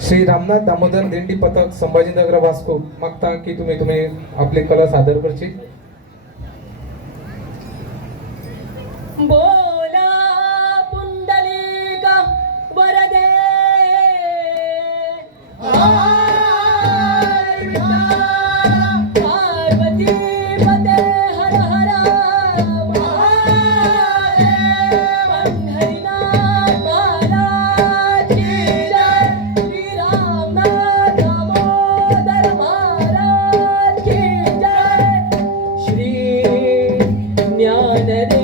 श्री रामनाथ दामोदर दिंडी पथक संभाजीनगर वास्को मागता की तुम्ही आपली कला सादर करची। बोला पुंडलिका वरदे पार्वती पते हर हर पंढरीनाथ महाराज की जय, श्री रामनाथ दामोदर महाराज की जय, श्री ज्ञानदेव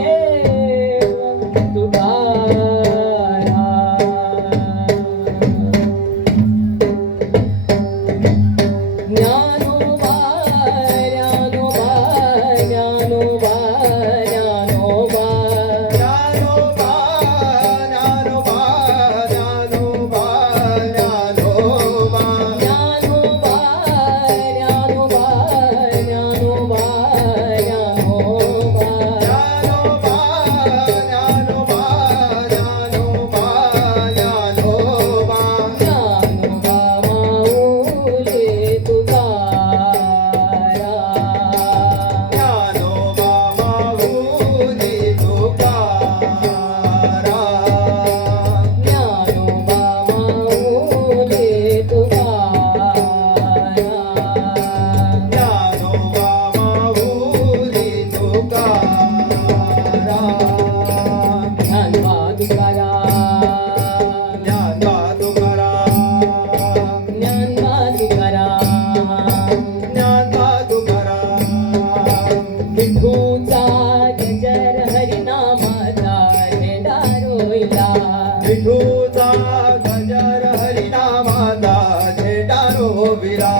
विठूचा गजर हरिनामाचा झेंडा रोविला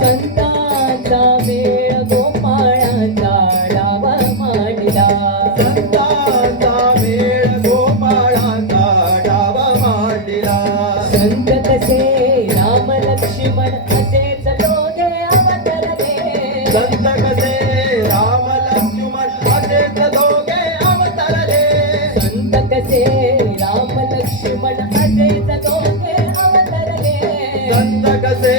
संतांचा वेळ गोपाळाचा डावा मांडला संतांचा मेळ गोपाळाचा डावा मांडला संत कसे राम लक्ष्मण असेच दोघे अवतरले संत कसे राम लक्ष्मण असेच दोघे अवतरले संत कसे राम लक्ष्मण असेच दोघे अवतरले संत कसे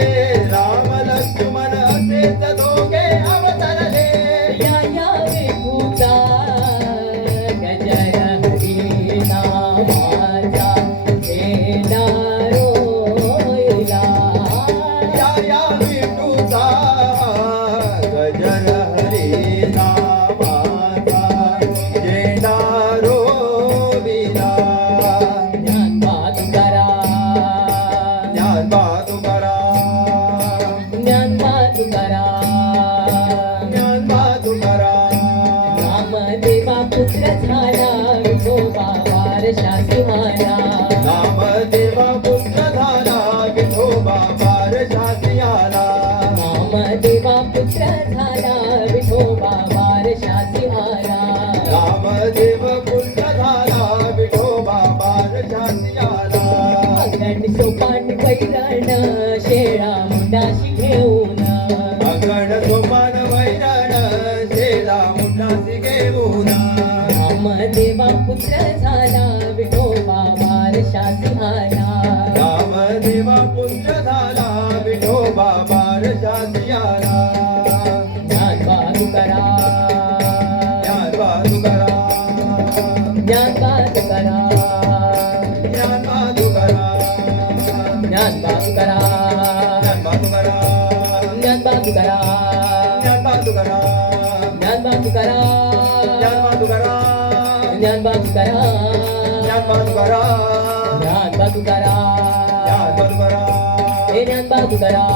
राम लक्ष्मण असेच दोघे अवतरले या विठूचा गजर हरिनामाचा झेंडा रोविला या विठूचा गजर हरिनामाचा झेंडा रोविला ज्ञानबा तुकाराम ज्ञानबा तुकाराम ज्ञानबा तुकाराम ज्ञानबा तुकाराम नामदेवा पुत्र झाला विठोबा वारशासी आला नामदेवा पुत्र झाला विठोबा वारशासी आला नामदेवा पुत्र झाला विठोबा वारशासी आला नामदेव पुत्र झाला विठोबा वारशासी आला अंगण सोपान वैरण शेळा मुंडाशी घेऊन अंगण सोपान वैरण शेला मुंडासी घेऊन नामदेवा पुत्र झाला विठोबा वारशासी आला नामदेवा पुत्र झाला विठोबा वारशासी आला ज्ञानबा तुकाराम ज्ञानबा तुकाराम ज्ञानबा तुकाराम ज्ञानबा तुकाराम ज्ञानबा तुकाराम ज्ञानबा तुकाराम ज्ञानबा तुकाराम ज्ञानबा तुकाराम ज्ञानबा तुकाराम ज्ञानबा तुकाराम ज्ञानबा तुकाराम ज्ञानबा तुकाराम ज्ञानबा तुकाराम ज्ञानबा तुकाराम हे ज्ञानबा तुकाराम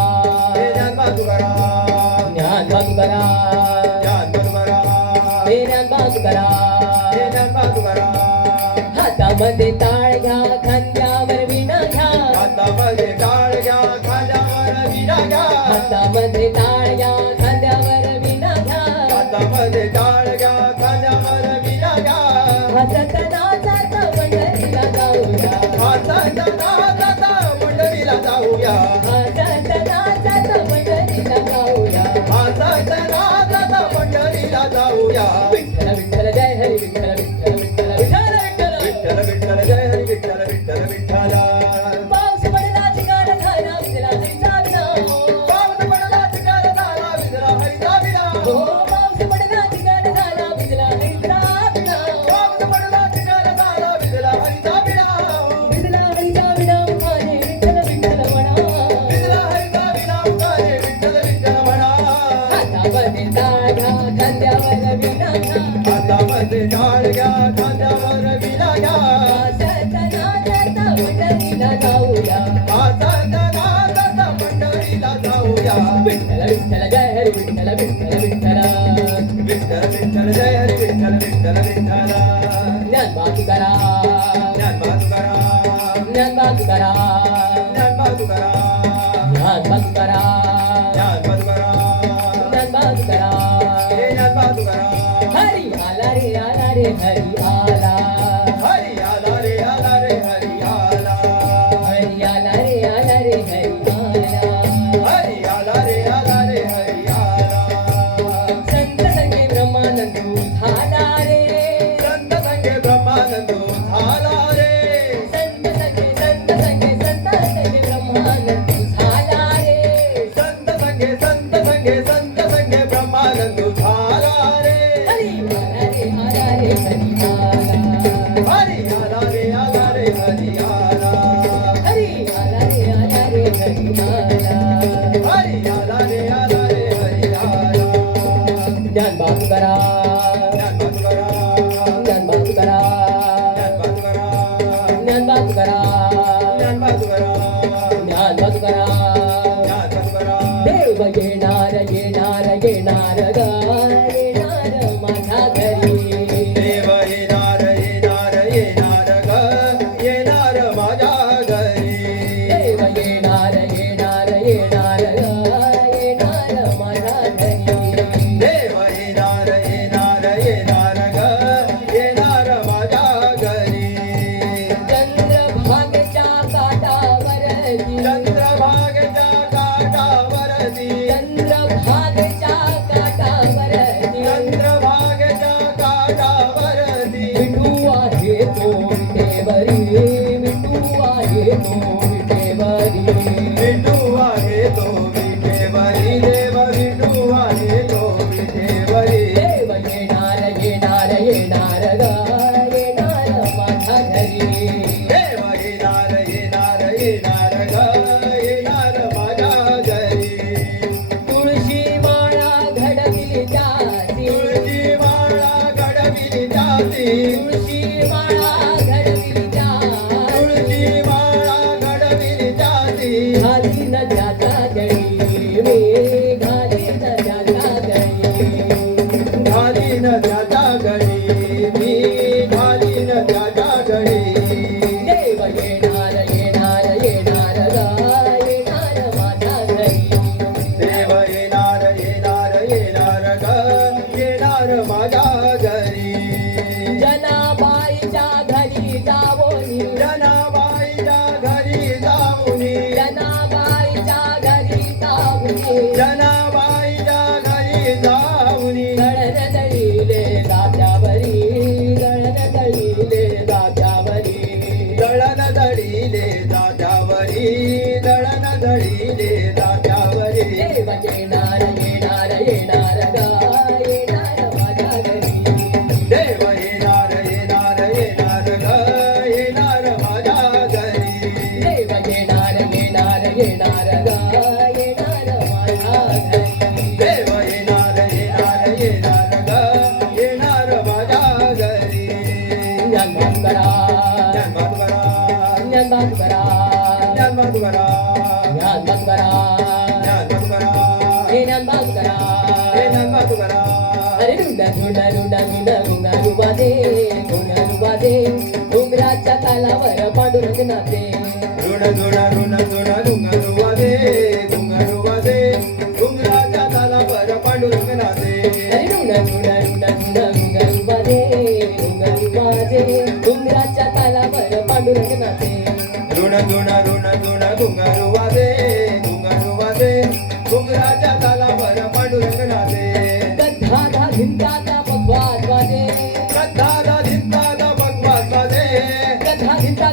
हे ज्ञानबा तुकाराम ज्ञानबा तुकाराम ज्ञानबा तुकाराम हे ज्ञानबा तुकाराम हे ज्ञानबा तुकाराम हातामध्ये टाळ घ्या खांद्यावर विणा घ्या हातामध्ये टाळ घ्या खांद्यावर विणा घ्या हातामध्ये टाळ घ्या खांद्यावर विणा घ्या हातामध्ये टाळ घ्या खांद्यावर विणा घ्या हसत नाचत पंढरीला जाऊया हसत नाचत पंढरीला जाऊया हसत नाचत पंढरीला जाऊया हसत नाचत पंढरीला जाऊया विठ्ठल विठ्ठल जय हरी विठ्ठल विठ्ठल विठ्ठल विठ्ठल विठ्ठल वाजते टाळ घ्या खांद्यावर विणा घ्या पंढरीला जाऊया वाजत पंढरीला जाऊया विठ्ठल विठ्ठल जय हरी विठ्ठल विठ्ठल विठ्ठल विठ्ठल विठ्ठल जय हरी विठ्ठल विठ्ठल विठ्ठल ज्ञानबा तुकाराम ज्ञानबा तुकाराम ज्ञानबा तुकाराम ज्ञानबा तुकाराम ज्ञानबा तुकाराम ज्ञानबा तुकाराम ज्ञानबा तुकाराम हे ज्ञानबा तुकाराम हरी आला रे हरी आला हरी आला रे हरी आला हरी आला रे हरी आला हरी आला रे हरी आला संत संगे ब्रह्मानंद झाला रे संत संगे ब्रह्मानंद झाला रे संत संगे ब्रह्मानंद झाला रे संत संगे ब्रह्मानंद झाला रे हरी आला रे हरी आला हरी आला रे हरी आला हरी आला रे हरी आला हरी आला रे हरी आला ज्ञानबा तुकाराम ज्ञानबा तुकाराम ज्ञानबा तुकाराम ज्ञानबा तुकाराम ज्ञानबा तुकाराम ज्ञानबा तुकाराम ज्ञानबा तुकाराम ज्ञानबा तुकाराम देव येणार येणार येणार ग येणार माझ्या घरी देव येणार येणार येणार ग येणार माझ्या घरी देव येणार येणार येणार ग येणार माझ्या घरी देव येणार येणार येणार ग येणार माझ्या घरी चंद्रभागेच्या काठावरती चंद्रभागेच्या काठावरती चंद्रभागेच्या काठावरती चंद्रभागेच्या काठावरती विठू आहे तो विटेवरी विठू आहे तो विटेवरी विठू आहे तो विठेवरी देव विठू आहे तो विठेवरी देव येणार येणार येणार ग येणार माझ्या घरी देव येणार येणार येणार ग येणार माझ्या घरी तुळशी माळा घडविली जाती तुळशी माळा घडविली जाती तुळशी माळा घडविली जाती तुळशी माळा घडविली जाती घाली न जाता गळी मी घाली न जाता गळी घाली न त्याच्या घडी मी घाली न त्याच्या घडी देव येणार येणार येणार ग येणार माझ्या घरी देव येणार येणार येणार ग येणार माझ्या घरी जनाबाईच्या घरी जावोनी जनाबाईच्या घरी जाऊनी जनाबाईच्या घरी जावोनी जनाबाईच्या घरी जाऊनी दळण दळीले दात्यावरी दळण दळीले दात्यावरी दळण दळीले दात्यावरी दळण दळीले दात्यावरी देव येणार येणार येणार ग येणार माझ्या घरी देव येणार येणार येणार ग येणार माझ्या घरी देव येणार येणार येणार ग येणार माझ्या घरी देव येणार येणार येणार ग येणार माझ्या घरी ज्ञानबा तुकाराम ज्ञानबा तुकाराम ज्ञानबा तुकाराम ज्ञानबा तुकाराम ज्ञानबा तुकाराम ज्ञानबा तुकाराम हे ज्ञानबा तुकाराम हे ज्ञानबा तुकाराम अरे रुंडा रुंडा रुंडा रुंडा रुंगारू वाजे डोंगराच्या तालावर पांडुरंग नाचे ऋण ऋण घुंगारू वाजे घुंगराच्या तालावर पांडुरंग नाचे अरे रुंडा रुंडा रुंडा रुंडा रुंगारू वाजे डोंगराच्या तालावर पांडुरंग नाचे ऋण घुंगारू वाजे घुंगराच्या तालावर पांडुरंग नाचे गद्धादा धिंताचा भगवान वाजे गद्दादा धिंतादा भगवान वाजे गद्धा धिंता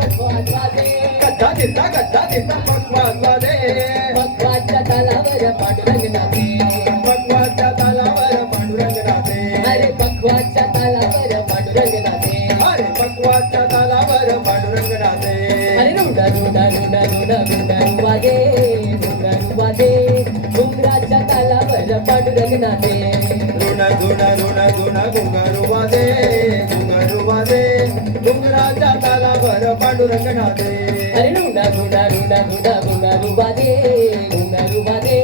भगवान वाजे गद्दा धिंता भगवान वाजे भगवानच्या तालावर पांडुरंग नाचे भगवानच्या तालावर पांडुरंग नाचे अरे भगवानच्या तालावर पांडुरंग नाचे अरे भगवानच्या तालावर पांडुरंग नाचे अरे रुंडा रुंडा रुंडा रुंडा रुंडा वाजे डोंगराच्या तालावर पांडुरंग नाचे ऋण घुंगरू वाजे घुंगरू वाजे डोंगराच्या तालावर पांडुरंग नाचे अरे रुंडा रुंडा रुंडा रुंडा घुंगारू वाजे घुंगारू वाजे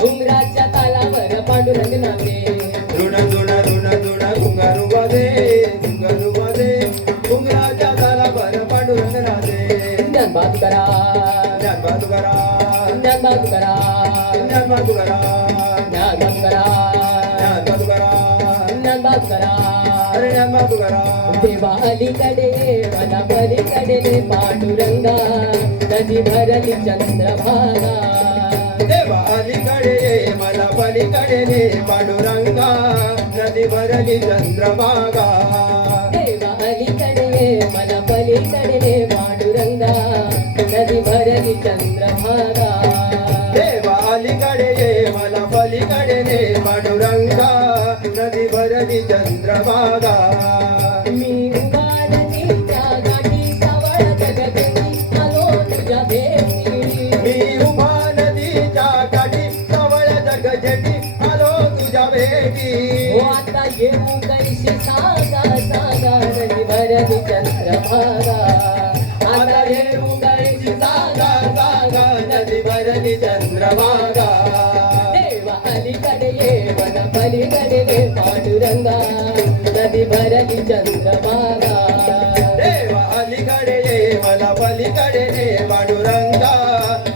घुंगराच्या तालावर पांडुरंग नाचे रुण रुण रुण रुण घुंगरू वाजे घुंगरू वाजे डोंगराच्या तालावर पांडुरंग नाचे ज्ञानबा तुकाराम ज्ञानबा तुकाराम ज्ञानबा तुकाराम ज्ञानबा तुकाराम ज्ञानबा तुकाराम ज्ञानबा तुकाराम ज्ञानबा तुकाराम अरे ज्ञानबा तुकाराम देवा अलीकडे मला पलीकडे पांडुरंगा नदी भरली चंद्रभागा देवा अलीकडे ये मला पलीकडे ने पांडुरंगा नदी भरली चंद्रभागा देवा अलीकडे मला पलीकडे पांडुरंगा नदी भरली चंद्रभागा देवा अलीकडे ये मला पलीकडे ने पांडुरंगा नदी भरली चंद्रभागा मी उभा नदीच्या गाठी सावळ जगती आलो तुझ्या भेटी मी उभा नदीच्या काठी जवळ जगजेटी आलो तुझ्या भेटी हो आता येऊ कैशी सागा सागा नदी भरली चंद्रभागा आता येऊ कैशी सागा सागा नदी भरली चंद्रभागा देवा अलीकडे ये मन पलीकडे ये पांडुरंगा नदी भरली चंद्रभागा देवा अलीकडे ये मला पलीकडे ने पांडुरंगा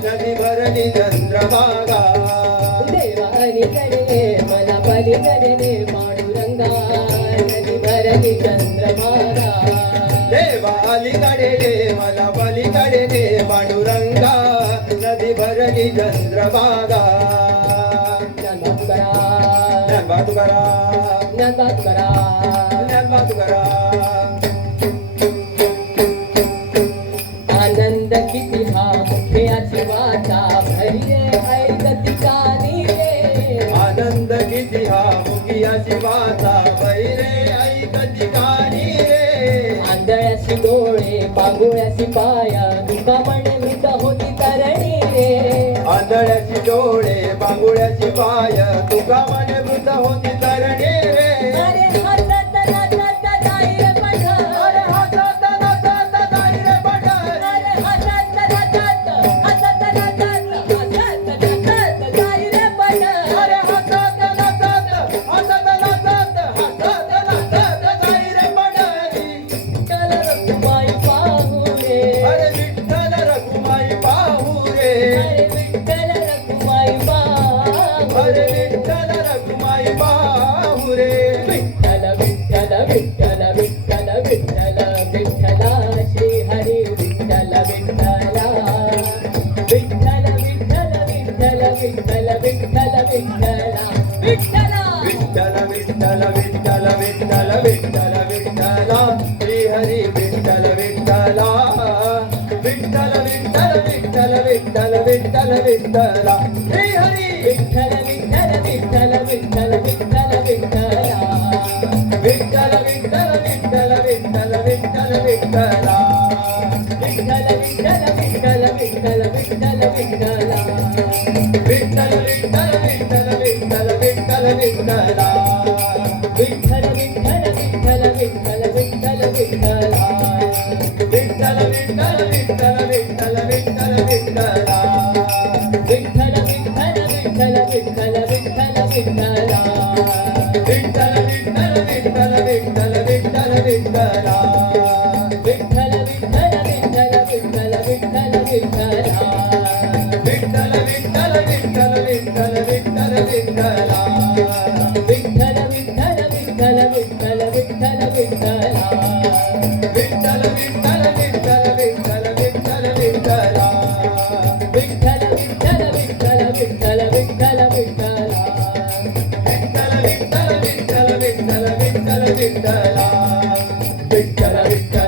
नदी भरली चंद्रभागा देवा अलीकडे ये मला पलीकडे ये पांडुरंगा नदी भरली चंद्रभागा देवा अलीकडे ये मला पलीकडे ने पांडुरंगा नदी भरली चंद्रभागा ज्ञानबा तुकाराम ज्ञानबा तुकाराम ज्ञानबा तुकाराम ज्ञानबा तुकाराम आनंद किती हा मुख्याची वाचा भरिये ऐक ठिकाणी रे आनंद किती हा मुगिया शिवाचा बैरे ऐक ठिकाणी रे आंधळ्याशी डोळे पांगुळ्याशी पाया तुका म्हणे मृत होती तरणी रे आंधळ्याची डोळे बांगुळ्याची पाय तुका म्हणे मृत होती तरणे रे अरे हसत नाचत जाई रे पठार अरे हसत नाचत जाई रे पठार अरे हसत नाचत जाई रे पठार अरे हसत नाचत जाई रे पठारी विठ्ठल रखुमाई पाहू रे अरे विठ्ठल रखुमाई पाहू रे अरे विठ्ठल रखुमाई पाहू अरे विठ्ठल रखुमाई पाहू रे विठ्ठल विठ्ठल विठ्ठल विठ्ठल विठ्ठल विठ्ठला श्री हरी विठ्ठल विठ्ठला विठ्ठल विठ्ठल विठ्ठल विठ्ठल विठ्ठल विठ्ठला विठ्ठला विठ्ठल विठ्ठल विठ्ठल विठ्ठल विठ्ठल विठ्ठला श्री हरी विठ्ठल विठ्ठला विठ्ठल विठ्ठल विठ्ठल विठ्ठल विठ्ठल विठ्ठला श्री हरी विठ्ठल विठ्ठल विठ्ठल विठ्ठल विठ्ठल विठ्ठला विठ्ठल विठ्ठल विठ्ठल विठ्ठल विठ्ठल विठ्ठला विठ्ठल विठ्ठल विठ्ठल विठ्ठल विठ्ठल विठ्ठला विठ्ठल विठ्ठल विठ्ठल विठ्ठल विठ्ठल विठ्ठला विठ्ठल विठ्ठल विठ्ठल विठ्ठल विठ्ठल विठ्ठला विठ्ठल विठ्ठल विठ्ठल विठ्ठल विठ्ठल विठ्ठला विठ्ठल विठ्ठल विठ्ठल विठ्ठल विठ्ठल विठ्ठला विठ्ठल विठ्ठल विठ्ठल विठ्ठल विठ्ठल विठ्ठला विठ्ठल विठ्ठल विठ्ठल विठ्ठल विठ्ठल विठ्ठला विठ्ठल विठ्ठल विठ्ठल विठ्ठल विठ्ठल विठ्ठला विठ्ठल विठ्ठल विठ्ठल विठ्ठल विठ्ठल विठ्ठला विठ्ठल विठ्ठल विठ्ठल विठ्ठल विठ्ठल विठ्ठला विठ्ठल विठ्ठल विठ्ठल विठ्ठल विठ्ठल विठ्ठला विठ्ठल विठ्ठल विठ्ठल विठ्ठल विठ्ठल विठ्ठला विठ्ठल विठ्ठल